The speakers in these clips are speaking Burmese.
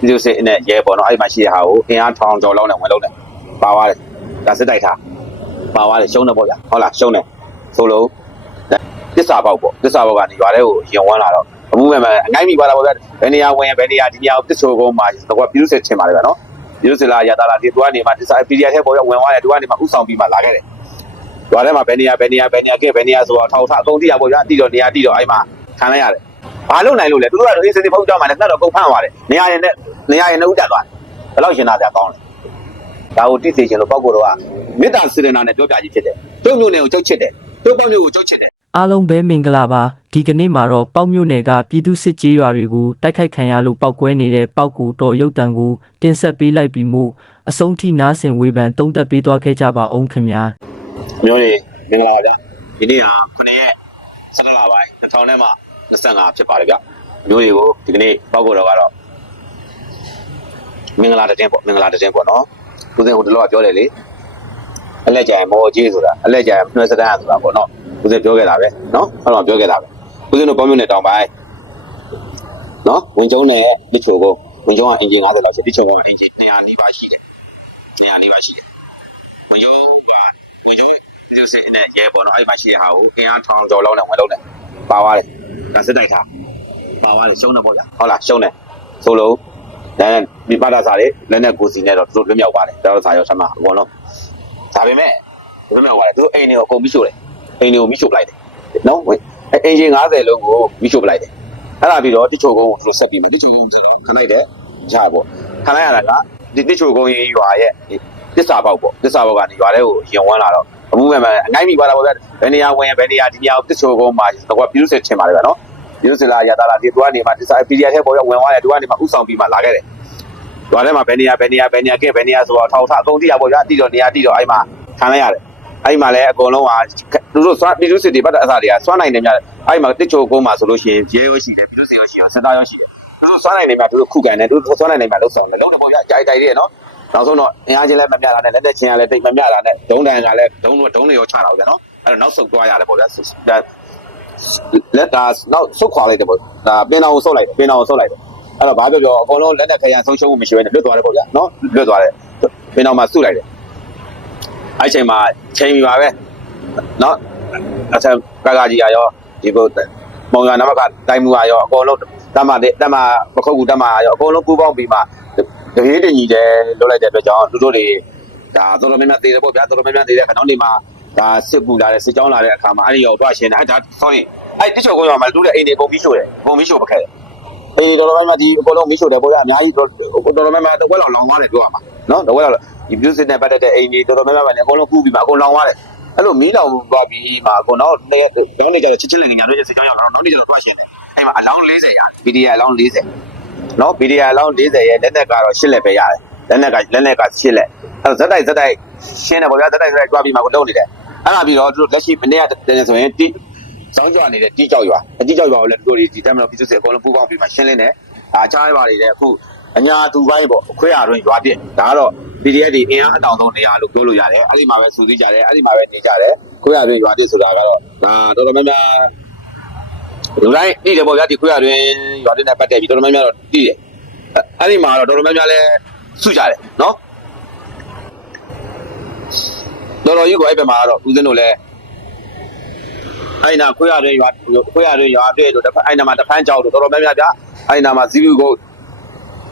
ပြည်သူစစ်နဲ့ရဲပေါ့နော်အဲ့ဒီမှာရှိတဲ့ဟာကိုအင်အားထောင်ကျော်လောက်နဲ့ဝင်လုံးတယ်ပါသွားတယ်ဒါစစ်တိုက်ထားပါသွားတယ်ရှုံးတယ်ပေါ့ဗျာဟုတ်လားရှုံးတယ်ဆိုလို့တစ္ဆာပေါက်ပေါ့တစ္ဆာပေါက်ကနေရွာထဲကိုရင်ဝန်းလာတော့အမှုမဲ့မဲ့အငိုင်းမိသွားတာပေါ့ဗျာဘယ်နေရာဝင်ဘယ်နေရာဒီနေရာကိုတစ္ဆိုကုန်းမှာတော့ပြည်သူစစ်ထင်ပါတယ်ဗျာနော်ပြည်သူစစ်လားရတာလားဒီသူကနေမှတစ္ဆာ PDF ထဲပေါ်ရဝင်သွားတယ်သူကနေမှဥဆောင်ပြီးမှလာခဲ့တယ်။ရွာထဲမှာဘယ်နေရာဘယ်နေရာဘယ်နေရာကဲဘယ်နေရာဆိုတော့ထောက်ထားအကုန်တိရပေါ့ဗျာ။တိတော့နေရာတိတော့အဲ့မှာခံလိုက်ရတယ်။ ဘာလို့နိုင်လို့လဲ။သူတို့ကတော့အေးစစ်စစ်ဖုတ်ကြမှာလည်းငှက်တော့ကုန်ဖမ်းသွားတယ်။နေရာရင်နဲ့နေရာရင်နဲ့ဥတက်သွားတယ်။ဘယ်လောက်ရှင်တာပြကောင်းလဲ။ဒါကိုတိစေချင်လို့ပေါ့ကိုတော့ကမေတ္တာစေတနာနဲ့ပြောပြကြီးဖြစ်တယ်။တို့မျိုးနဲ့ကိုချုပ်ချစ်တယ်။တို့ပေါ့မျိုးကိုချုပ်ချစ်တယ်အားလုံးပဲမင်္ဂလာပါဒီကနေ့မှာတော့ပေါက်မြို့နယ်ကပြည်သူစစ်ကြေးရွာတွေကိုတိုက်ခိုက်ခံရလို့ပောက်ကွဲနေတဲ့ပောက်ကူတော်ရုပ်တံကိုတင်ဆက်ပေးလိုက်ပြီးမှအဆုံးထိနားဆင်ဝေဖန်တုံးသက်ပေးသွားခဲ့ကြပါအောင်ခင်ဗျာ။မျိုးတွေမင်္ဂလာပါဗျာ။ဒီနေ့ဟာ9ရက်17လပိုင်း2000နဲ့မှ 25ဖြစ်ပါတယ်ဗျ။မျိုးတွေကိုဒီကနေ့ပေါ့ကိုတော့ကတော့မင်္ဂလာတဲ့တင်ပေါ့မင်္ဂလာတဲ့တင်ပေါ့နော်။သူစင်ဟိုတလောကပြောတယ်လေ။အလက်ကြံမော်ကြီးဆိုတာအလက်ကြံနှွှဲစတန်းဆိုတာပေါ့နော်ဦးစင်ပြောခဲ့တာပဲနော်ဟုတ်တော့ပြောခဲ့တာပဲဦးစင်တို့ပေါင်းမြို့နယ်တောင်ပိုင်းနော်ဝင်ကျုံနဲ့ဒီချိုကိုဝင်ကျုံကအင်ဂျင်90လောက်ရှိဒီချိုကအင်ဂျင်200နီးပါးရှိတယ်200နီးပါးရှိတယ်ဝင်ကျုံကဝင်ကျုံဒီစစ်နဲ့ရဲပေါ့နော်အဲ့မှာရှိတဲ့ဟာကိုအင်အားထောင်ကျော်လောက်နဲ့ဝင်လုံးတယ်ပါသွားတယ် ဒါစစ်တိုက်ထားပါသွားတယ်ရှုံးတယ်ပေါ့ဗျာဟုတ်လားရှုံးတယ်ဆိုလို့ဒါနဲ့ဒီပါတာစာတွေလက်နဲ့ကိုစီနဲ့တော့သူတို့လွတ်မြောက်ပါတယ်တော်တော်စာရောဆမ်းမအကုန်လုံးဒါပေမဲ့ဘယ်လိုလဲသူအိမ်တွေကိုအကုန်မိရှို့တယ်အိမ်တွေကိုမိရှို့ပလိုက်တယ်နော်ဝင်အင်ဂျင်90လုံးကိုမိရှို့ပလိုက်တယ်အဲ့ဒါပြီးတော့တချို့ကုန်းကိုသူဆက်ပြီးမယ်တချို့ကုန်းဆိုတော့ခလိုက်တယ်ဂျာပေါ့ခလိုက်ရတာကဒီတချို့ကုန်းရေးရွာရဲ့တစ္ဆာပေါက်ပေါ့တစ္ဆာပေါက်ကနေရွာထဲကိုရင်ဝန်းလာတော့ အမှုမဲ့မဲ့အငိုင်းမိသွားတာပေါ့ဗျဘယ်နေရာဝင်ဘယ်နေရာဒီနေရာတချို့ကုန်းမှာတော့ပြည်သူစစ်ထင်ပါတယ်ဗျနော်ပြည်သူစစ်လားရတာလားဒီသူကနေမှတစ္ဆာ PDF ထဲပေါ်ရဝင်သွားတယ်သူကနေမှဥဆောင်ပြီးမှလာခဲ့တယ်ရွာထဲမှာဘယ်နေရာဘယ်နေရာဘယ်နေရာကဲဘယ်နေရာဆိုတော့ထောက်ထားအကုန်တိရပေါ့ဗျာတိတော့နေရာတိတော့အဲ့မှာခံလိုက်ရတယ်အဲ့မှာလည်းအကုန်လုံးကသူတို့စွမ်းပြည်သူစစ်တွေပတ်တဲ့အစားတွေကစွမ်းနိုင်တယ်များအဲ့မှာတစ်ချိုကုန်းမှာဆိုလို့ရှိရင်ရဲရောရှိတယ်ပြည်သူစစ်ရောရှိတယ်စစ်သားရောရှိတယ်သူတို့စွမ်းနိုင်တယ်များသူတို့ခုခံတယ်သူတို့စွမ်းနိုင်တယ်များလှုပ်ဆောင်တယ်လုံးတော့ပေါ့ဗျာကြိုက်တိုက်တယ်နော် နောက်ဆုံးတော့အင်အားချင်းလည်းမမျှတာနဲ့လက်သက်ချင်းကလည်းတိတ်မမျှတာနဲ့ဒုံးတန်ကလည်းဒုံးဒုံးတွေရောချတာပေါ့ဗျာနော်အဲ့တော့နောက်ဆုတ်သွားရတယ်ပေါ့ဗျာလက်တာနောက်ဆုတ်ခွာလိုက်တယ်ပေါ့ဒါပင်တော်ကိုဆုတ်လိုက်တယ်ပင်တော်ကိုဆုတ်လိုက်တယ်အဲ့တော့ဘာပြောပြောအကုန်လုံးလက်နဲ့ခရံဆုံးရှုံးမှုမရှိဘဲနဲ့လွတ်သွားတယ်ပေါ့ဗျာနော်လွတ်သွားတယ်ပင်တော်မှာစုလိုက်တယ်အဲ့ချိန်မှာချိန်ပြီပါပဲနော်အထက်ကကကြီးရောဒီဘုတ်မောင်ရနမကတိုင်းမှုရောအကုန်လုံးတမတဲ့တမပခုတ်ကူတမရောအကုန်လုံးပူပေါင်းပြီးမှ တပြေးတင်ကြီးတယ်လွတ်လိုက်တဲ့အတွက်ကြောင့်သူတို့တွေဒါတော်တော်များများသေးတယ်ပေါ့ဗျာတော်တော်များများသေးတဲ့ခါနောက်နေမှာဒါစစ်ပူလာတဲ့စစ်ကြောင်းလာတဲ့အခါမှာအဲ့ဒီရောတွားရှင်တယ်အဲ့ဒါဆောင်းရင်အဲ့တိချိုကိုရောမှာတူတဲ့အိမ်တွေကုန်ပြီးရှို့တယ်ကုန်ပြီးရှို့ပခဲ့တယ်အေးတော်တော်များများဒီအကုန်လုံးမိရှို့တယ်ပေါ့ဗျာအများကြီးတော်တော်တော်များများတဝက်လောက်လောင်သွားတယ်ပြောရမှာနော်တဝက်လောက်ဒီ music နဲ့ပတ်သက်တဲ့အိမ်ကြီးတော်တော်များများပဲလေအကုန်လုံးကူးပြီးမှအကုန်လောင်သွားတယ်အဲ့လိုမီးလောင်သွားပြီးမှအကုန်တော့နေတော့နေကြတော့ချစ်ချစ်လင်ငညာတို့ရဲ့စကြောင်းရောက်တော့နောက်နေကြတော့တွားရှင်တယ်အဲ့မှာအလောင်း40ရတယ် PDA အလောင်း40 နော် PDA အလောင်း40ရဲ့လက်နက်ကတော့8လက်ပဲရတယ်လက်နက်ကလက်နက်က8လက်အဲ့ဇက်တိုက်ဇက်တိုက်ရှင်းတယ်ပေါ့ဗျာဇက်တိုက်ဇက်တိုက်တွားပြီးမှကိုလုံးနေတယ်အဲ့ဒါပြီးတော့သူတို့လက်ရှိမနေ့ကတည်းကဆိုရင်တိစောင်းကြွနေတဲ့တီးကြောက်ရွာအတီးကြောက်ရွာကိုလည်းသူတို့ဒီတမ်းမလို့ပြည်သူစစ်အကုန်လုံးပူးပေါင်းပြီးမှရှင်းလင်းတယ်အာချားရပါလေတဲ့အခုအညာသူပိုင်းပေါ့အခွဲရတွင်ရွာပြစ်ဒါကတော့ PDF တွေအင်အားအတောင်ဆုံးနေရာလို့ပြောလို့ရတယ်အဲ့ဒီမှာပဲစူးစီးကြတယ်အဲ့ဒီမှာပဲနေကြတယ်ခွဲရတွင်ရွာပြစ်ဆိုတာကတော့ဒါတော်တော်များများ လူတိုင်းသိတယ်ပေါ့ဗျာဒီခွဲရတွင်ရွာပြစ်နဲ့ပတ်သက်ပြီးတော်တော်များများတော့သိတယ်အဲ့ဒီမှာတော့တော်တော်များများလဲစုကြတယ်နော်တော်တော်ကြီးကိုအဲ့ဘက်မှာကတော့ဦးဇင်းတို့လည်းအဲ့နာခွဲရတွင်ရွာခွဲရတွင်ရွာပြည့်တို့တစ်ဖက်အဲ့နာမှာတစ်ဖက်ကြောက်တို့တော်တော်များများဗျာအဲ့နာမှာဇီဘူးကို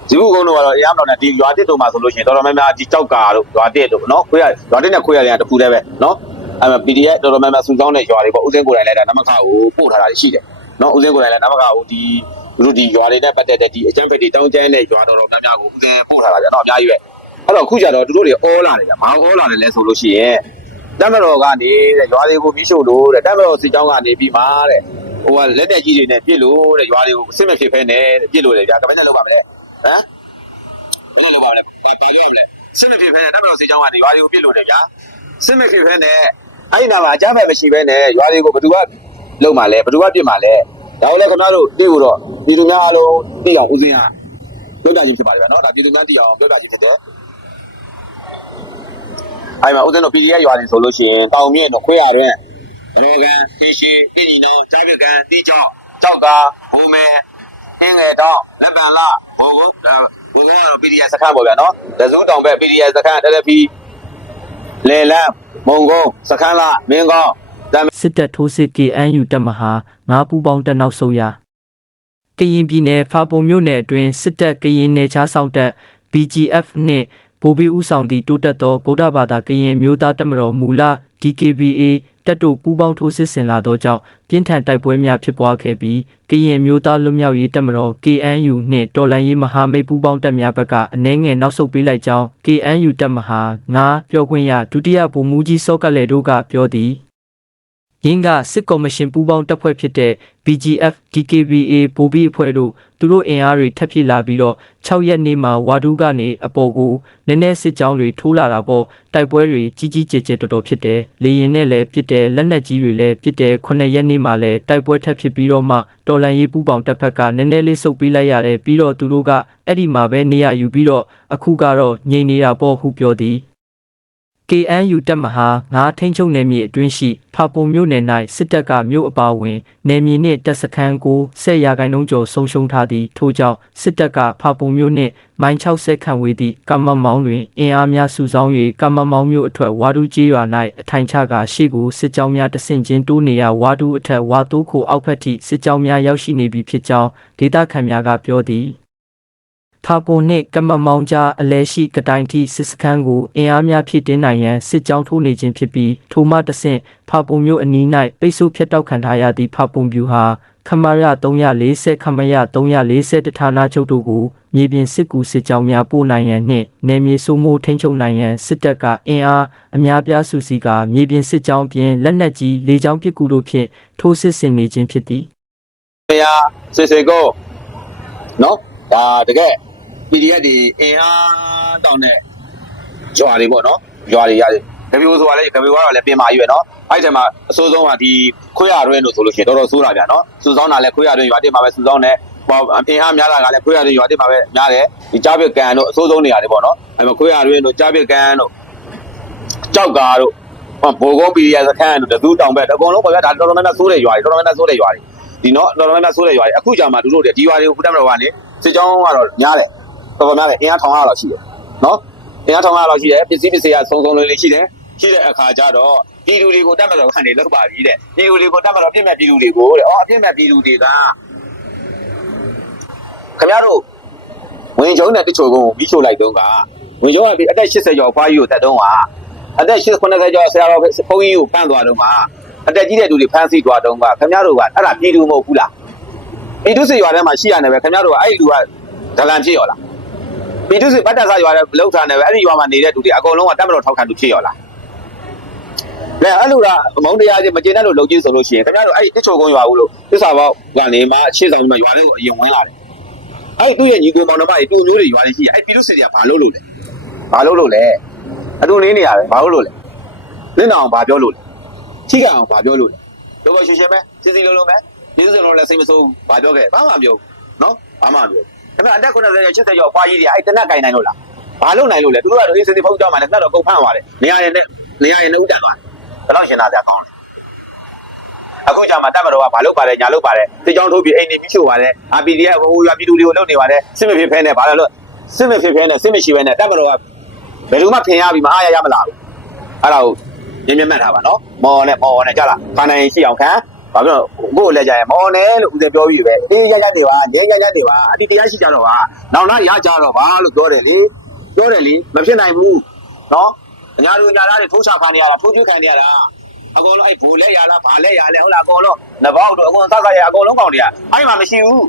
ဒီဘုကုန်းတို့ကတော့အရမ်းတော်နဲ့ဒီရွာတစ်တုံမှာဆိုလို့ရှိရင်တော်တော်များများဒီကြောက်ကာတို့ရွာတစ်တို့နော်ခွေးရရွာတစ်နဲ့ခွေးရတယ်တခုတည်းပဲနော်အဲ့မှာ PDF တော်တော်များများစုဆောင်းတဲ့ရွာတွေပေါ့ဦးစင်းကိုယ်တိုင်လည်းဒါနမခကိုပို့ထားတာရှိတယ် နော်ဦးစင်းကိုယ်တိုင်လည်းနမခကိုဒီတို့ဒီရွာတွေနဲ့ပတ်သက်တဲ့ဒီအကျန်းဖက်တွေတောင်းကျမ်းတဲ့ရွာတော်တော်များများကိုဦးစင်းပို့ထားတာဗျနော်အများကြီးပဲအဲ့တော့အခုကျတော့တို့တွေအောလာတယ်ဗျဘာအောလာတယ်လဲဆိုလို့ရှိရင်တမတော်ကနေတဲ့ရွာတွေကိုပြီးဆိုလို့တဲ့တမတော်စစ်ကြောင်းကနေပြီးမှတဲ့ဟိုကလက်တက်ကြီးတွေနဲ့ပြစ်လို့တဲ့ရွာတွေကိုအစ်မဖြစ်ဖဲနဲ့ပြစ်လို့လေဗျာကမနဲ့လောက်ပါမလဲဟမ်ဘယ်လိုလုပ်ပါမလဲဘာဘာလုပ်ရမလဲစစ်မဖြစ်ဖဲနဲ့တပ်မတော်စီကြောင်းကနေရွာတွေကိုပြစ်လို့တယ်ဗျာစစ်မဖြစ်ဖဲနဲ့အဲ့ဒီနာမှာအကြမ်းဖက်မရှိဖဲနဲ့ရွာတွေကိုဘယ်သူက လုံမှာလဲဘယ်သူကပြစ်မှာလဲဒါကိုလည်းခင်ဗျားတို့သိဖို့တော့ပြည်သူများအားလုံးသိအောင်ဦးစင်းဟာပြောပြခြင်းဖြစ်ပါတယ်ဗျာနော်ဒါပြည်သူများသိအောင်ပြောပြခြင်းဖြစ်တယ်အဲ့မှာဦးစင်းတို့ PDF ရွာတွေဆိုလို့ရှိရင်တောင်မြင့်တို့ခွေးရတွင်ရောကန်ဖေးရှိပြည်ညီနောင်ကြားပြကန်တီးကြောက်ကြောက်ကာဘိုးမဲအင်းငယ်တောင်းလက်ပံလာဘိုးကိုဒါဘုံကတော့ PDF စခန်းပေါ့ဗျာနော်ဒဇူးတောင်ဘက် PDF စခန်း LP လေလန်းမုံကုန်းစခန်းလာမင်းကောင်းတမ်း စစ်တပ်ထိုးစစ် KNU တပ်မဟာငါးပူပေါင်းတက်နောက်ဆုံးရကရင်ပြည်နယ်ဖာပုံမြို့နယ်အတွင်းစစ်တပ်ကရင်နယ်ခြားဆောင်တပ် BGF နှင့်ဗိုလ်ဘီဦးဆောင်သည့်တိုးတက်သောဗုဒ္ဓဘာသာကရင်မျိုးသားတပ်မတော်မူလ DKBA တပ်တို့ပူးပေါင်းထိုးစစ်ဆင်လာသောကြောင့်ပြင်းထန်တိုက်ပွဲများဖြစ်ပွားခဲ့ပြီးကရင်မျိုးသားလွတ်မြောက်ရေးတပ်မတော် KNU နှင့်တော်လှန်ရေးမဟာမိတ်ပူးပေါင်းတပ်များဘက်ကအနှဲငယ်နောက်ဆုတ်ပေးလိုက်ကြောင်း KNU တပ်မဟာငါပြောခွင့်ရဒုတိယဗိုလ်မှူးကြီးစောကလဲတို့ကပြောသည် ရင်းကစစ်ကော်မရှင်ပူးပေါင်းတပ်ဖွဲ့ဖြစ်တဲ့ BGF DKBA ဗိုလ်ဘီအဖွဲ့တို့သူတို့အင်အားတွေထပ်ဖြစ်လာပြီးတော့6ရက်နေ့မှာဝါဒူးကနေအပေါ်ကိုနည်းနည်းစစ်ကြောင်းတွေထိုးလာတာပေါ့တိုက်ပွဲတွေကြီးကြီးကျယ်ကျယ်တော်တော်ဖြစ်တယ်လေရင်နဲ့လည်းပြစ်တယ်လက်နက်ကြီးတွေလည်းပြစ်တယ်9ရက်နေ့မှာလည်းတိုက်ပွဲထပ်ဖြစ်ပြီးတော့မှတော်လန်ရေးပူးပေါင်းတပ်ဖက်ကနည်းနည်းလေးစုပ်ပေးလိုက်ရတယ်ပြီးတော့သူတို့ကအဲ့ဒီမှာပဲနေရယူပြီးတော့အခုကတော့ငြိမ်နေတာပေါ့ဟုပြောသည် KNU တပ်မဟာငါးထိန်းချုပ်နယ်မြေအတွင်းရှိဖာပုံမြို့နယ်၌စစ်တပ်ကမြို့အပါအဝင်နယ်မြေနှင့်တပ်စခန်းကိုဆက်ရာခိုင်နှုန်းကျော်ဆုံးရှုံးထားသည့်ထို့ကြောင့်စစ်တပ်ကဖာပုံမြို့နှင့်မိုင်60ခန့်ဝေးသည့်ကမ္မမောင်းတွင်အင်အားများစုဆောင်း၍ကမ္မမောင်းမြို့အထက်ဝါဒူးကြီးရွာ၌အထိုင်ချကာရှေ့ကိုစစ်ကြောင်းများတဆင့်ချင်းတိုးနေရာဝါဒူးအထက်ဝါတိုးခိုအောက်ဖက်ထိစစ်ကြောင်းများရောက်ရှိနေပြီဖြစ်ကြောင်းဒေသခံများကပြောသည် ဖာပုံနှင့်ကမ္မမောင်ကြားအလဲရှိကတိုင်တီစစ်စခန်းကိုအင်အားများဖြည့်တင်းနိုင်ရန်စစ်ကြောင်းထိုးနေခြင်းဖြစ်ပြီးထိုမှတဆင့်ဖာပုံမျိုးအနီး၌ပိတ်ဆို့ဖျက်တောက်ခံထားရသည့်ဖာပုံပြူဟာခမရ340ခမရ340တဌာနချုပ်တို့ကိုမြေပြင်စစ်ကူစစ်ကြောင်းများပို့နိုင်ရန်နှင့်နယ်မြေစိုးမိုးထိန်းချုပ်နိုင်ရန်စစ်တပ်ကအင်အားအများပြားစုစည်းကာမြေပြင်စစ်ကြောင်းပြင်လက်နက်ကြီးလေကြောင်းပစ်ကူတို့ဖြင့်ထိုးစစ်ဆင်နေခြင်းဖြစ်သည်ဘုရားစေစေကိုနော်ဒါတကယ် PDF ဒီအင်အားတောင်းတဲ့ကြွားတွေပေါ့နော်ကြွားတွေရတယ်ကပြိုးဆိုတာလေကပြိုးကတော့လည်းပြင်မာရွယ်နော်အဲ့ဒီမှာအစိုးဆုံးကဒီခွေရရွဲလို့ဆိုလို့ရှိရင်တော်တော်ဆိုးတာဗျာနော်စူဆောင်းတာလည်းခွေရရွဲရွာတင်မှာပဲစူဆောင်းတယ်ပေါ့အင်အားများတာကလည်းခွေရရွဲရွာတင်မှာပဲများတယ်ဒီကြားပြကန်တို့အစိုးဆုံးနေရာတွေပေါ့နော်အဲ့မှာခွေရရွဲတို့ကြားပြကန်တို့ကြောက်ကာတို့ဘိုးကုန်းပီရီယာစခန်းတို့တသူတောင်ဘက်အကုန်လုံးပေါ့ဗျာဒါတော်တော်များများဆိုးတဲ့ရွာတွေတော်တော်များများဆိုးတဲ့ရွာတွေဒီနော်တော်တော်များများဆိုးတဲ့ရွာတွေအခုကြာမှတို့တို့ဒီရွာတွေကိုဘုဒ္ဓမတော်ကနေစစ်ကြောင်းကတော့များတယ် တော်တော်များတယ်အင်အားထောင်ရတော့ရှိတယ်နော်အင်အားထောင်ရတော့ရှိတယ်ပစ္စည်းပစ္စည်းကစုံစုံလေးလေးရှိတယ်ရှိတဲ့အခါကျတော့ပြည်သူတွေကိုတတ်မှတ်တော်ကနေလောက်ပါပြီတဲ့ပြည်သူတွေကိုတတ်မှတ်တော်ပြည့်မဲ့ပြည်သူတွေကိုတဲ့အော်အပြည့်မဲ့ပြည်သူတွေကခင်ဗျားတို့ဝင်ကျုံနဲ့တချို့ကိုပြီးချို့လိုက်တော့ကဝင်ကျုံကအသက်80ကျော်ဖွားကြီးကိုတက်တော့ကအသက်80 90ကျော်ဆရာတော်ဘုန်းကြီးကိုဖမ်းသွားတော့ကအသက်ကြီးတဲ့သူတွေဖမ်းဆီးသွားတော့ကခင်ဗျားတို့ကအဲ့ဒါပြည်သူမဟုတ်ဘူးလားပြည်သူစစ်ရွာထဲမှာရှိရတယ်ပဲခင်ဗျားတို့ကအဲ့ဒီလူကဒလန်ဖြစ်ရောလား ပီတုစစ်ဗတ်တဆရွာတဲ့လောက်ထားနေပဲအဲ့ဒီရွာမှာနေတဲ့သူတွေအကုန်လုံးကတတ်မတော်ထောက်ခံသူဖြစ်ရောလားလဲအဲ့လိုလားမုံတရားချင်းမကျေနပ်လို့လုံကြီးဆိုလို့ရှိရင်ခင်ဗျားတို့အဲ့ဒီတစ်ချိုကုန်းရွာဘူးလို့သစ္စာပေါက်ကနေမှရှေ့ဆောင်ကြီးမှာရွာလေးကိုအရင်ဝင်လာတယ်အဲ့ဒီသူ့ရဲ့ညီကိုမောင်နှမတွေတူမျိုးတွေရွာလေးရှိရအဲ့ပီတုစစ်တွေကဘာလို့လို့လဲဘာလို့လို့လဲအတူနေနေရပဲဘာလို့လို့လဲလင်းအောင်ဘာပြောလို့လဲထိကအောင်ဘာပြောလို့လဲလောကရှူရှင်ပဲစီစီလုံးလုံးပဲဒီစစလုံးလည်းစိတ်မဆိုးဘာပြောခဲ့ဘာမှမပြောနော်ဘာမှမပြော ခင်ဗျအတက်90ကျော်80ကျော်ပွားကြီးတွေအဲ့တနက်ကင်နိုင်လို့လားဘာလို့နိုင်လို့လဲသူတို့ကတော့အေးစင်းဖုန်းကြောင်းမှလည်းတက်တော့ကုန်ဖမ်းသွားတယ်နေရာရင်နဲ့နေရာရင်နဲ့ဥတန်သွားတယ်ဘယ်တော့ရှင်လာကြကောင်းလဲအခုကြာမှတက်မတော်ကဘာလို့ပါတယ်ညာလို့ပါတယ်ဒီကြောင်ထိုးပြီးအိမ်နေပြီးချို့ပါတယ်အာပီဒီကဟိုရွာပြည်သူတွေကိုလုပ်နေပါတယ်စစ်မဖြစ်ဖဲနဲ့ဘာလို့စစ်မဖြစ်ဖဲနဲ့စစ်မရှိဖဲနဲ့တက်မတော်ကဘယ်လိုမှဖင်ရပြီးမအားရရမလားဘူးအဲ့ဒါကိုမြင်မြင်မှတ်ထားပါနော်မော်နဲ့မော်နဲ့ကြလားခါနိုင်ရှိအောင်ခံ ဘာဖြစ်လို့ကိုယ်လည်းကြရင်မော်နဲ့လို့ဦးဇေပြောပြီးပဲအေးရရနေပါငင်းရရနေပါအတိတရားရှိကြတော့ပါနောက်နောက်ရကြတော့ပါလို့ပြောတယ်လေပြောတယ်လေမဖြစ်နိုင်ဘူးနော်အညာလူညာသားတွေထိုးချခံနေရတာထိုးကျွေးခံနေရတာအကုန်လုံးအဲ့ဘူလဲရလားဘာလဲရလဲဟုတ်လားအကုန်လုံးနဘောက်တို့အကုန်စစရအကုန်လုံးကောင်းနေရအဲ့မှာမရှိဘူး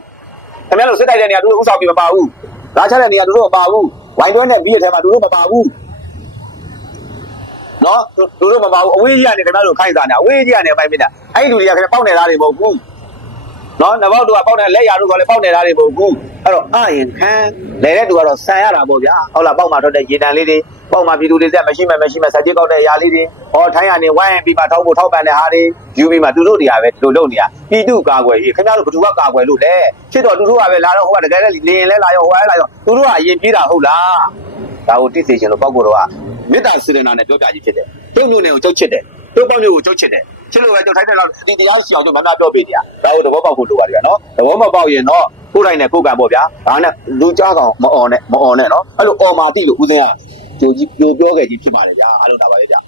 ခင်ဗျားတို့စစ်တိုက်တဲ့နေရာတို့ဥစားပြီးမပါဘူးဓာတ်ချတဲ့နေရာတို့မပါဘူးဝိုင်းတွဲနဲ့ပြီးရတဲ့မှာတို့မပါဘူး နော်သူတို့မပါဘူးအဝေးကြီးကနေခင်ဗျားတို့ခိုင်းစားနေအဝေးကြီးကနေမိုက်မိတာအဲ့ဒီလူတွေကခင်ဗျားပေါက်နေသားတွေမဟုတ်ဘူးနော်နဘောက်တို့ကပေါက်နေလက်ရတို့ကလည်းပေါက်နေသားတွေမဟုတ်ဘူးအဲ့တော့အရင်ခံလဲတဲ့သူကတော့ဆန်ရတာပေါ့ဗျာဟုတ်လားပေါက်မှာထွက်တဲ့ရေတံလေးတွေပေါက်မှာပြည်သူတွေဆက်မရှိမှမရှိမှစကြစ်ကောက်တဲ့ຢာလေးတွေဟောထိုင်းရနေဝိုင်းပြီးမှထောက်ဖို့ထောက်ပံတဲ့ဟာတွေယူပြီးမှသူတို့တွေကပဲဒီလိုလုပ်နေရပြည်သူကာကွယ်ရေးခင်ဗျားတို့ဘယ်သူကကာကွယ်လို့လဲဖြစ်တော့သူတို့ကပဲလာတော့ဟိုကတကယ်လည်းလင်းလဲလာရောဟိုကလည်းလာရောသူတို့ကအရင်ပြေးတာဟုတ်လားဒါကိုတိစေချင်လို့ပောက်ကိုတော့က မေတ္တာစေတနာနဲ့ပြောပြခြင်းဖြစ်တယ်။တို့မျိုးနဲ့ကိုကြောက်ချစ်တယ်။တို့ပေါ့မျိုးကိုကြောက်ချစ်တယ်။ချစ်လို့ပဲကြောက်ထိုက်တဲ့လောက်အတီတရားရှိအောင်ကြောင့်မမပြောပေးတရား။ဒါကိုသဘောပေါက်ဖို့လိုပါတယ်ဗျာနော်။သဘောမပေါက်ရင်တော့ကိုယ်တိုင်နဲ့ကိုယ်ကံပေါ့ဗျာ။ဒါနဲ့လူကြားကောင်မအော်နဲ့မအော်နဲ့နော်။အဲ့လိုအော်မာတိလို့ဦးစင်းကကြိုကြီးကြိုပြောခဲ့ခြင်းဖြစ်ပါတယ်ဗျာ။အားလုံးဒါပါပဲဗျာ။